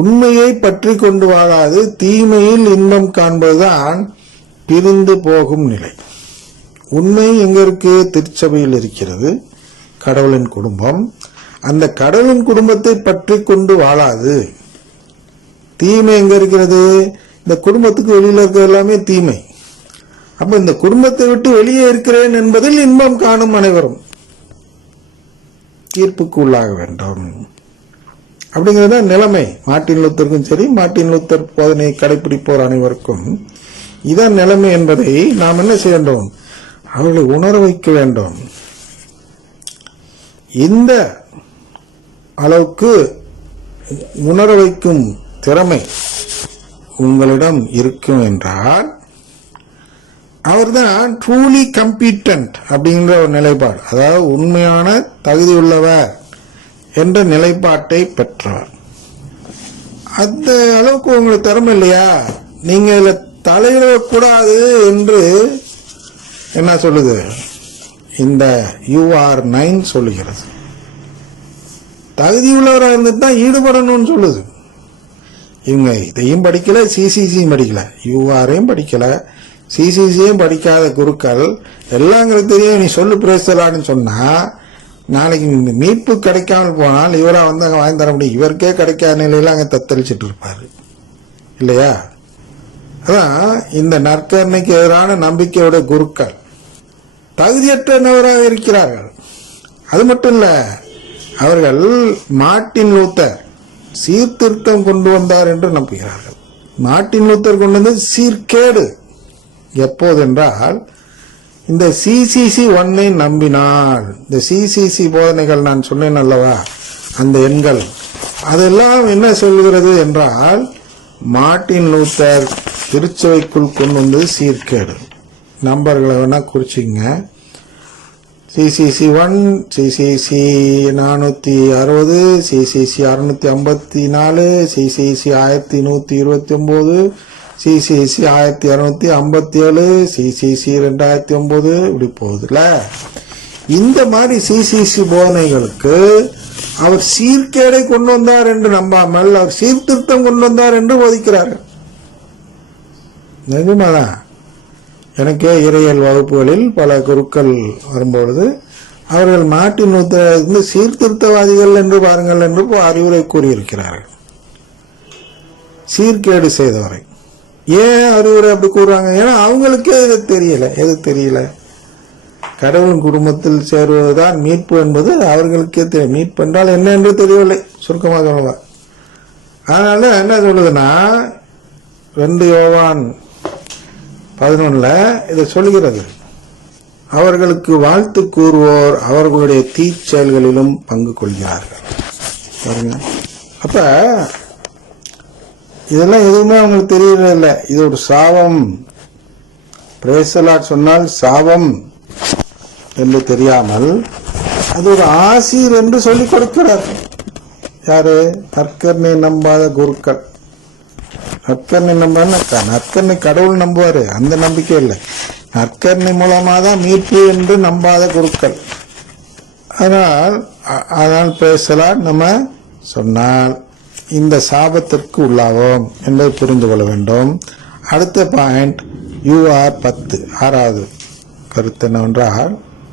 உண்மையை பற்றி கொண்டு வாழாது தீமையில் இன்பம் காண்பதுதான் பிரிந்து போகும் நிலை. உண்மை எங்க இருக்கு திருச்சபையில் இருக்கிறது கடவுளின் குடும்பம். அந்த கடவுளின் குடும்பத்தை பற்றி கொண்டு வாழாது. தீமை எங்க இருக்கிறது இந்த குடும்பத்துக்கு வெளியில் இருக்கிறது எல்லாமே தீமை. அப்ப இந்த குடும்பத்தை விட்டு வெளியே இருக்கிறேன் என்பதில் இன்பம் காணும் அனைவரும் தீர்ப்புக்கு உள்ளாக வேண்டும். அப்படிங்கிறது தான் நிலைமை. மார்ட்டின் லூத்தருக்கும் சரி மார்ட்டின் லூத்தர் போதனையை கடைபிடிப்போர் அனைவருக்கும். இதான் நிலைமை என்பதை நாம் என்ன செய்ய வேண்டும் அவர்களை உணர வைக்க வேண்டும். இந்த அளவுக்கு உணர வைக்கும் திறமை உங்களிடம் இருக்கும் என்றால் அவர்தான் ட்ரூலி கம்பீட்டன்ட் அப்படிங்கிற ஒரு நிலைப்பாடு. அதாவது உண்மையான தகுதி உள்ளவர் என்ற நிலைப்பாட்டை பெற்றவர் அந்த அளவுக்கு உங்களுக்கு திறமை இல்லையா? நீங்க இதில் தலையிடக்கூடாது என்று என்ன சொல்லுது? இந்த யூஆர் நைன் சொல்லுகிறது. தகுதியுள்ளவராக இருந்துட்டு தான் ஈடுபடணும்னு சொல்லுது. இவங்க இதையும் படிக்கல சிசிசியும் படிக்கல. யூஆரையும் படிக்கல. சிசிசியும் படிக்காத குருக்கள் எல்லாங்கிறது தெரியும். நீ சொல்லு பேசலான்னு சொன்னா நாளைக்கு மீட்பு கிடைக்காமல் போனால் இவராக வந்து அங்க வாங்கி தர முடியும். இவருக்கே கிடைக்காத நிலையில அங்க தத்தளிச்சிட்டு இருப்பார். இல்லையா? அதான் இந்த நற்கருணைக்கு எதிரான நம்பிக்கையோட குருக்கள் தகுதியற்றவராக இருக்கிறார்கள். அது மட்டும் இல்ல அவர்கள் மாட்டின் லூத்தர் சீர்திருத்தம் கொண்டு வந்தார் என்று நம்புகிறார்கள். மாட்டின் லூத்தர் கொண்டு வந்தது சீர்கேடு. எப்போதென்றால் இந்த சிசிசி ஒன்னை நம்பினால் இந்த சிசிசி போதனைகள் நான் சொன்னேன் அல்லவா அந்த எண்கள் அதெல்லாம் என்ன சொல்கிறது என்றால் மார்ட்டின் லூத்தர் திருச்சபைக்குள் கொண்டு வந்தது சீர்கேடு நம்பர்களை வேணால் குறிச்சிங்க சிசிசி ஒன் சிசிசி நானூற்றி அறுபது சிசிசி அறுநூற்றி ஐம்பத்தி நாலு சிசிசி ஆயிரத்தி நூற்றி இருபத்தி ஒம்பது சிசிசி ஆயிரத்தி இரநூத்தி ஐம்பத்தி ஏழு சிசிசி ரெண்டாயிரத்தி ஒம்பது இப்படி போகுதுல்ல? இந்த மாதிரி சிசிசி போதனைகளுக்கு அவர் சீர்கேடை கொண்டு வந்தார் என்று நம்பாமல் அவர் சீர்திருத்தம் கொண்டு வந்தார் என்று போதிக்கிறார்கள். நிஜமாதான் எனக்கே இறையல் வகுப்புகளில் பல குருக்கள் வரும்பொழுது அவர்கள் நாட்டின் இருந்து சீர்திருத்தவாதிகள் என்று பாருங்கள் என்று அறிவுரை கூறியிருக்கிறார்கள். சீர்கேடு செய்தவரை. ஏன் அறிவுரை அப்படி கூறுறாங்க? ஏன்னா அவங்களுக்கே இது தெரியல. எது தெரியல? கடவுளின் குடும்பத்தில் சேருவதுதான் மீட்பு என்பது அவர்களுக்கே தெரியும். மீட்பு என்றால் என்ன என்று தெரியவில்லை. சுருக்கமாக சொல்லலாம் அதனால என்ன சொல்லுதுன்னா ரெண்டு யோவான் பதினொன்னில் இதை சொல்கிறது அவர்களுக்கு வாழ்த்து கூறுவோர் அவர்களுடைய தீச்செயல்களிலும் பங்கு கொள்கிறார்கள். பாருங்க. அப்போ இதெல்லாம் எதுவுமே அவங்களுக்கு தெரியறது இல்லை. இது ஒரு சாபம். பிரேசலாட் சொன்னால் சாபம் என்று தெரியாமல் அது ஒரு ஆசீர் என்று சொல்லிக் கொடுக்கிறார். யாரு? நற்கர்ணை நம்பாத குருக்கள். நற்கர்ணை நம்பான்னு நற்கர்ணை கடவுள் நம்புவாரு. அந்த நம்பிக்கை இல்லை. நற்கர்ணை மூலமாக தான் மீட்பு என்று நம்பாத குருக்கள். அதனால் அதனால் பேசலாம் நம்ம சொன்னால் இந்த சாபத்திற்கு உள்ளாவோம் என்பதை புரிந்து கொள்ள வேண்டும். அடுத்த பாயிண்ட் யூஆர் பத்து. ஆறாவது கருத்து என்னவென்றால்